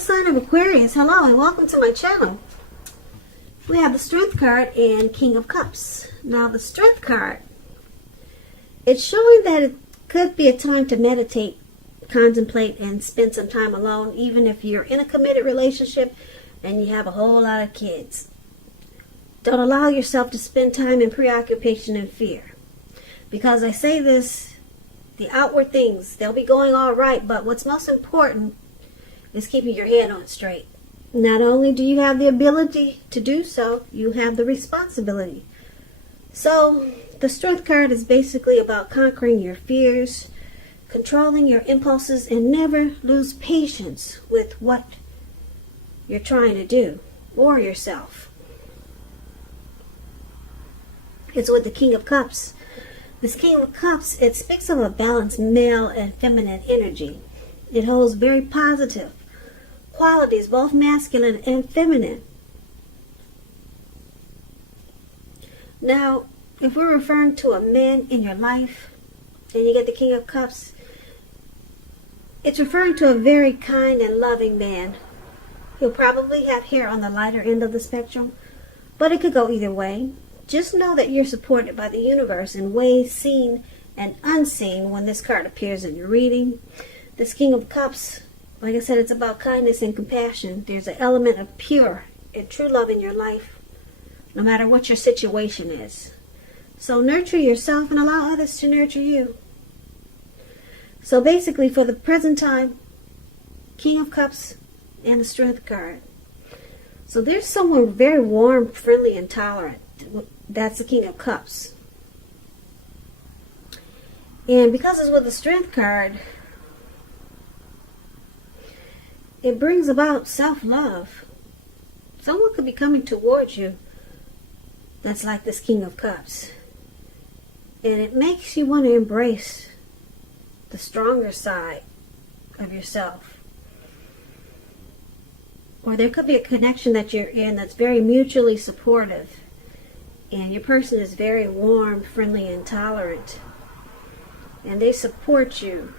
sign of Aquarius, hello and welcome to my channel. We have the Strength card and King of Cups. Now the Strength card, it's showing that it could be a time to meditate, contemplate, and spend some time alone, even if you're in a committed relationship and you have a whole lot of kids. Don't allow yourself to spend time in preoccupation and fear. Because I say this, the outward things, they'll be going all right, but what's most important is keeping your head on straight. Not only do you have the ability to do so, you have the responsibility. So, the Strength card is basically about conquering your fears, controlling your impulses, and never lose patience with what you're trying to do or yourself. It's with the King of Cups. This King of Cups, it speaks of a balanced male and feminine energy. It holds very positive qualities, both masculine and feminine. Now, if we're referring to a man in your life and you get the King of Cups, it's referring to a very kind and loving man. He'll probably have hair on the lighter end of the spectrum, but it could go either way. Just know that you're supported by the universe in ways seen and unseen when this card appears in your reading. This King of Cups, like I said, it's about kindness and compassion. There's an element of pure and true love in your life, no matter what your situation is. So nurture yourself and allow others to nurture you. So basically, for the present time, King of Cups and the Strength card. So there's someone very warm, friendly, and tolerant. That's the King of Cups. And because it's with the Strength card, it brings about self-love. Someone could be coming towards you that's like this King of Cups. And it makes you want to embrace the stronger side of yourself. Or there could be a connection that you're in that's very mutually supportive. And your person is very warm, friendly, and tolerant. And they support you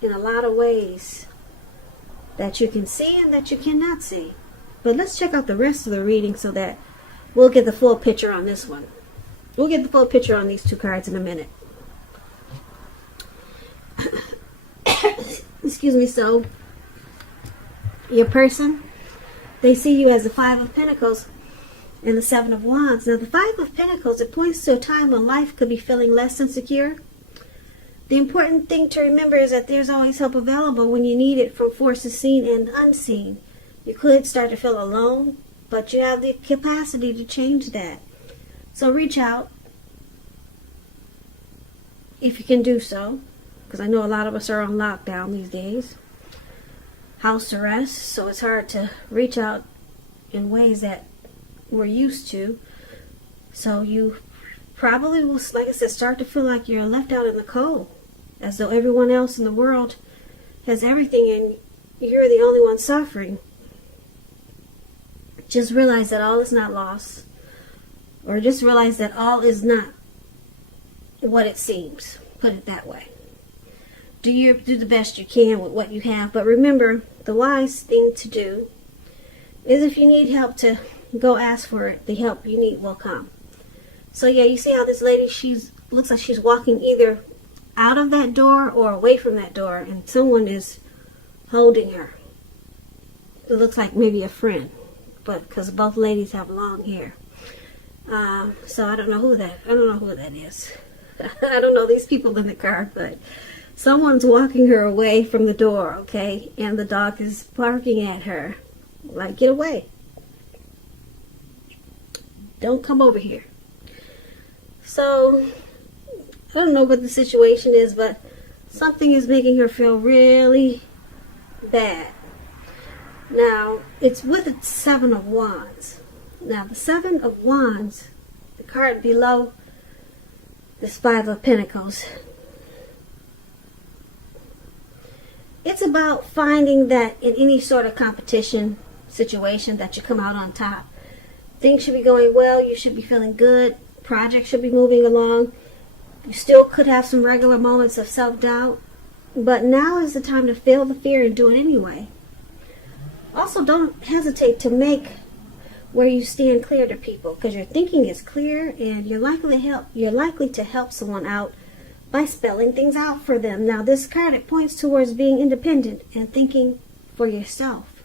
in a lot of ways that you can see and that you cannot see. But let's check out the rest of the reading so that we'll get the full picture on this one. We'll get the full picture on these two cards in a minute. Excuse me. So, your person, they see you as the Five of Pentacles and the Seven of Wands. Now, the Five of Pentacles, it points to a time when life could be feeling less insecure. The important thing to remember is that there's always help available when you need it from forces seen and unseen. You could start to feel alone, but you have the capacity to change that. So reach out if you can do so, because I know a lot of us are on lockdown these days, house arrest, so it's hard to reach out in ways that we're used to. So you probably will, like I said, start to feel like you're left out in the cold, as though everyone else in the world has everything and you're the only one suffering. Just realize that all is not lost, or just realize that all is not what it seems. Put it that way. Do the best you can with what you have, but remember, the wise thing to do is if you need help, to go ask for it. The help you need will come. So yeah, you see how this lady, looks like she's walking either out of that door or away from that door, and someone is holding her. It looks like maybe a friend, but because both ladies have long hair. So I don't know who that is. I don't know these people in the car, but someone's walking her away from the door, okay? And the dog is barking at her, like, get away. Don't come over here. So, I don't know what the situation is, but something is making her feel really bad. Now, it's with the Seven of Wands. Now, the Seven of Wands, the card below this Five of Pentacles, it's about finding that in any sort of competition situation that you come out on top. Things should be going well. You should be feeling good. Projects should be moving along. You still could have some regular moments of self-doubt. But now is the time to feel the fear and do it anyway. Also, don't hesitate to make where you stand clear to people, because your thinking is clear and you're likely to help someone out by spelling things out for them. Now, this card, it points towards being independent and thinking for yourself.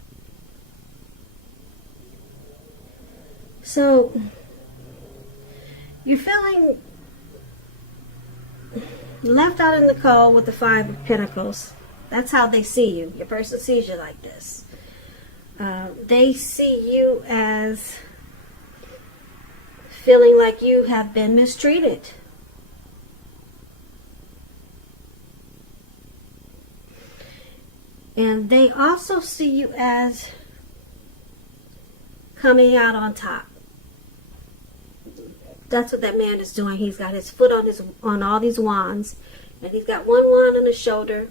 So, you're feeling left out in the cold with the Five of Pentacles. That's how they see you. Your person sees you like this. They see you as feeling like you have been mistreated. And they also see you as coming out on top. That's what that man is doing. He's got his foot on all these wands, and he's got one wand on his shoulder,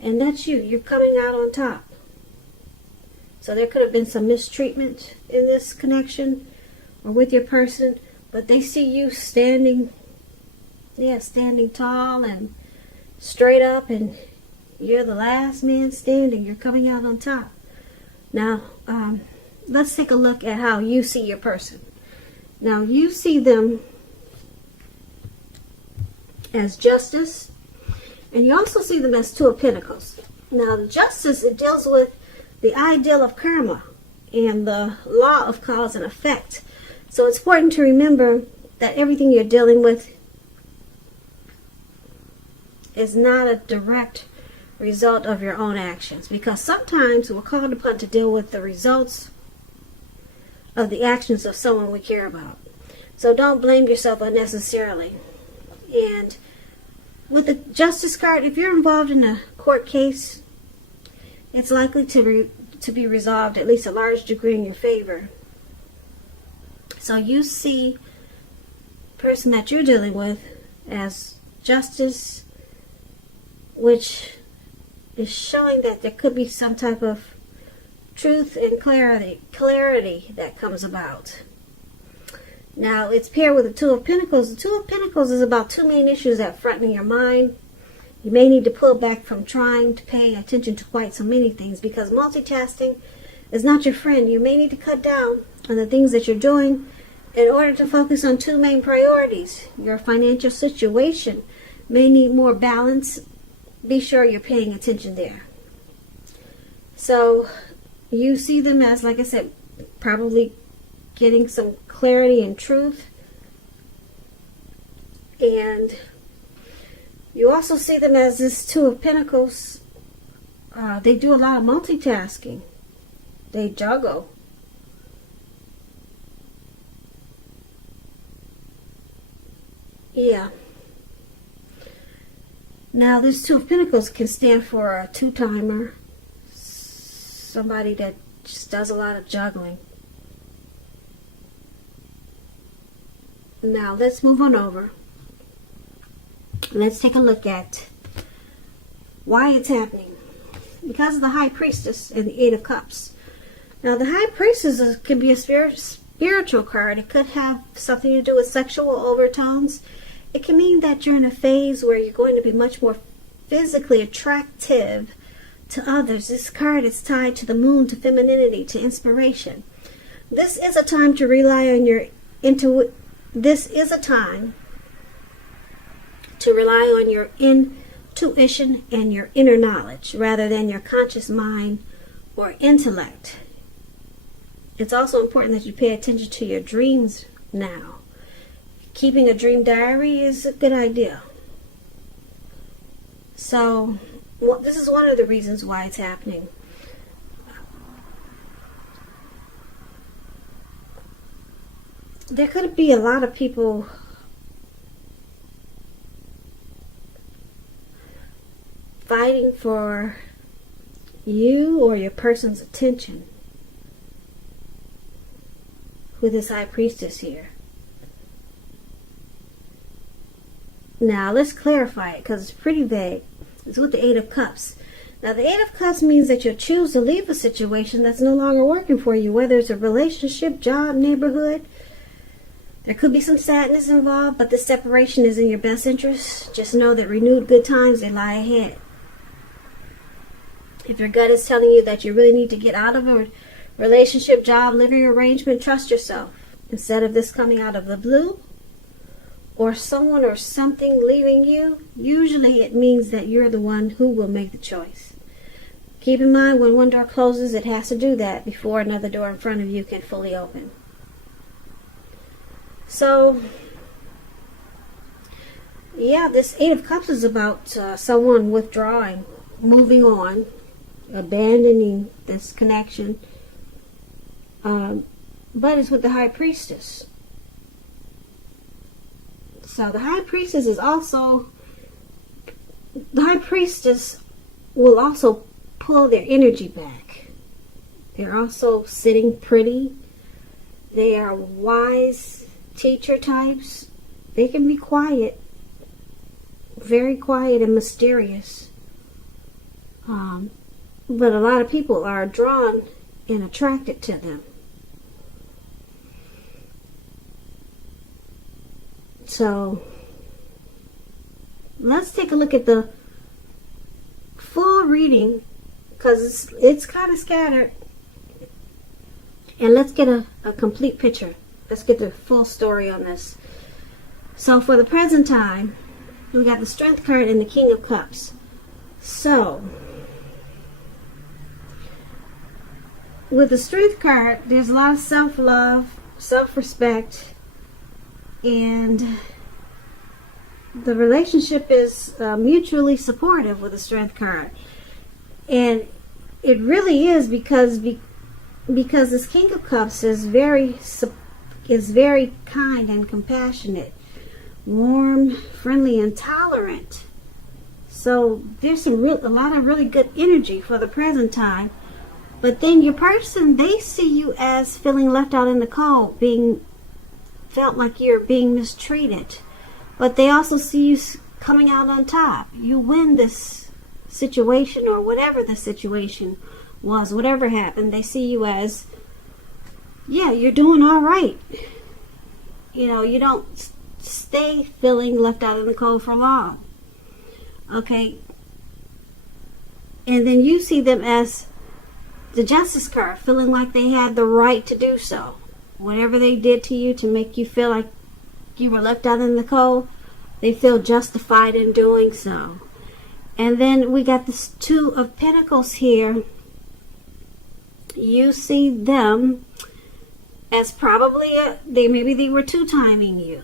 and that's you. You're coming out on top. So there could have been some mistreatment in this connection or with your person, but they see you standing tall and straight up, and you're the last man standing. You're coming out on top. Now, let's take a look at how you see your person. Now, you see them as Justice, and you also see them as Two of Pentacles. Now, the Justice, it deals with the ideal of karma and the law of cause and effect. So it's important to remember that everything you're dealing with is not a direct result of your own actions, because sometimes we're called upon to deal with the results of the actions of someone we care about. So don't blame yourself unnecessarily. And with the Justice card, if you're involved in a court case, it's likely to be resolved at least a large degree in your favor. So you see the person that you're dealing with as Justice, which is showing that there could be some type of truth and clarity that comes about. Now, it's paired with the Two of Pentacles. The Two of Pentacles is about two main issues that front in your mind. You may need to pull back from trying to pay attention to quite so many things, because multitasking is not your friend. You may need to cut down on the things that you're doing in order to focus on two main priorities. Your financial situation may need more balance. Be sure you're paying attention there. So you see them as, like I said, probably getting some clarity and truth. And you also see them as this Two of Pentacles. They do a lot of multitasking. They juggle. Yeah. Now, this Two of Pentacles can stand for a two-timer. Somebody that just does a lot of juggling. Now, let's move on over. Let's take a look at why it's happening. Because of the High Priestess and the Eight of Cups. Now, the High Priestess can be a spiritual card. It could have something to do with sexual overtones. It can mean that you're in a phase where you're going to be much more physically attractive to others. This card is tied to the moon, to femininity, to inspiration. This is a time to rely on your intuition. This is a time to rely on your intuition and your inner knowledge rather than your conscious mind or intellect. It's also important that you pay attention to your dreams now. Keeping a dream diary is a good idea. So, this is one of the reasons why it's happening. There could be a lot of people fighting for you or your person's attention with this High Priestess here. Now, let's clarify it because it's pretty vague. It's with the Eight of Cups. Now, the Eight of Cups means that you'll choose to leave a situation that's no longer working for you, whether it's a relationship, job, neighborhood. There could be some sadness involved, but the separation is in your best interest. Just know that renewed good times, they lie ahead. If your gut is telling you that you really need to get out of a relationship, job, living arrangement, trust yourself. Instead of this coming out of the blue, or someone or something leaving you, usually it means that you're the one who will make the choice. Keep in mind, when one door closes, it has to do that before another door in front of you can fully open. So, yeah, this Eight of Cups is about someone withdrawing, moving on, abandoning this connection. But it's with the High Priestess. So the High Priestess is also, the High Priestess will also pull their energy back. They're also sitting pretty. They are wise teacher types. They can be quiet, very quiet and mysterious. But a lot of people are drawn and attracted to them. So let's take a look at the full reading, because it's kind of scattered. And let's get a complete picture. Let's get the full story on this. So for the present time, we got the Strength card and the King of Cups. So with the Strength card, there's a lot of self-love, self-respect, and the relationship is mutually supportive with the Strength card. And it really is because this King of Cups is very kind and compassionate, warm, friendly, and tolerant. So there's a lot of really good energy for the present time. But then your person, they see you as feeling left out in the cold, felt like you're being mistreated. But they also see you coming out on top. You win this situation, or whatever the situation was, whatever happened, they see you as, yeah, you're doing all right. You know, you don't stay feeling left out in the cold for long. Okay? And then you see them as the Justice card, feeling like they had the right to do so. Whatever they did to you to make you feel like you were left out in the cold, they feel justified in doing so. And then we got this Two of Pentacles here. You see them as probably maybe they were two-timing you.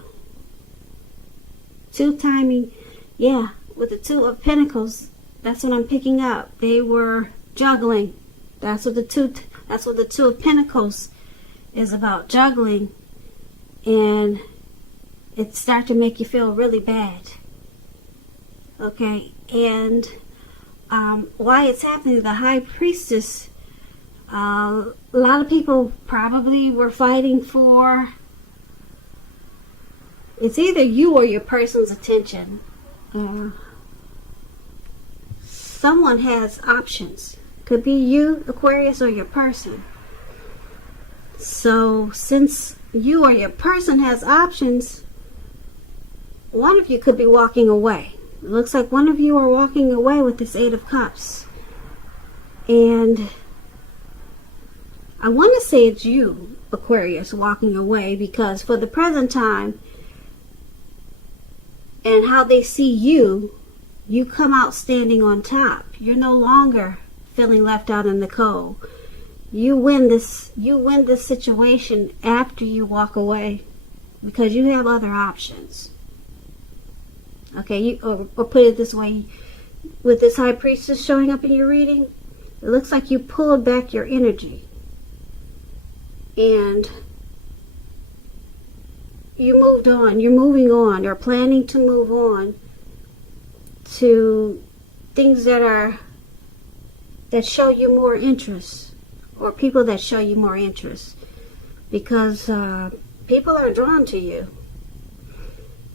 Two-timing, yeah, with the Two of Pentacles, that's what I'm picking up. They were juggling. That's what the Two of Pentacles is about, juggling. And it starts to make you feel really bad. Okay, and why it's happening, the High Priestess, a lot of people probably were fighting for, it's either you or your person's attention. Someone has options. Could be you, Aquarius, or your person. So since you or your person has options, one of you could be walking away. It looks like one of you are walking away with this Eight of Cups. And I want to say it's you, Aquarius, walking away, because for the present time and how they see you, you come out standing on top. You're no longer feeling left out in the cold. You win this situation after you walk away, because you have other options. Okay, or put it this way, with this High Priestess showing up in your reading, it looks like you pulled back your energy and you moved on. You're moving on, or planning to move on to things that show you more interest, or people that show you more interest, because people are drawn to you.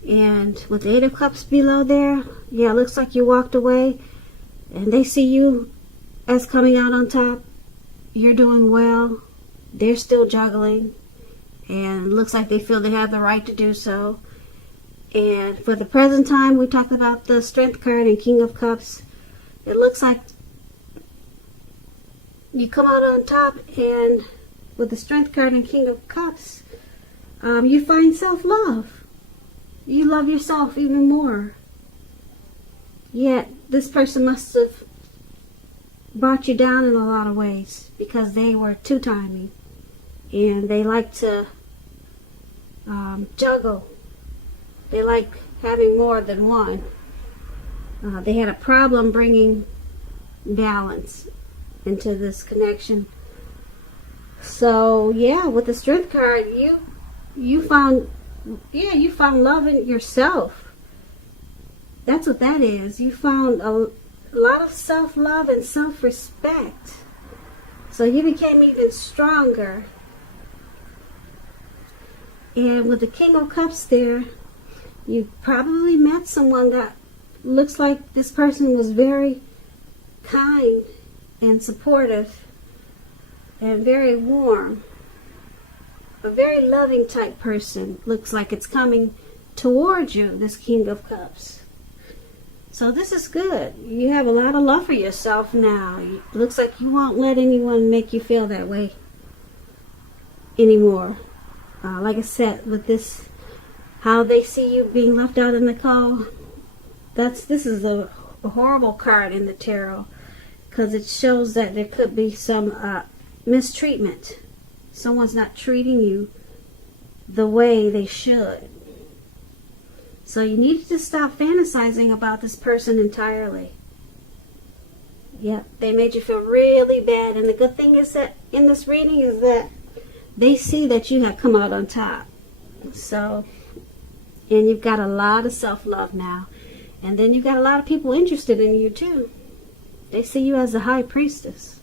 And with the Eight of Cups below there, yeah, it looks like you walked away and they see you as coming out on top. You're doing well. They're still juggling, and it looks like they feel they have the right to do so. And for the present time, we talked about the Strength card and King of Cups. It looks like you come out on top, and with the Strength card and King of Cups, you find self-love. You love yourself even more. Yet this person must have brought you down in a lot of ways because they were two-timing, and they like to juggle. They like having more than one. They had a problem bringing balance into this connection. So yeah, with the Strength card, you found love in yourself. That's what that is. You found a lot of self-love and self-respect. So you became even stronger. And with the King of Cups there, you probably met someone that looks like this person was very kind and supportive and very warm. A very loving type person. Looks like it's coming towards you, this King of Cups. So this is good. You have a lot of love for yourself now. It looks like you won't let anyone make you feel that way anymore. Like I said, with this, how they see you being left out in the cold, this is a horrible card in the tarot, because it shows that there could be some mistreatment. Someone's not treating you the way they should. So you need to stop fantasizing about this person entirely. Yep, they made you feel really bad. And the good thing is that in this reading is that they see that you have come out on top. So, and you've got a lot of self-love now. And then you've got a lot of people interested in you too. They see you as a high priestess.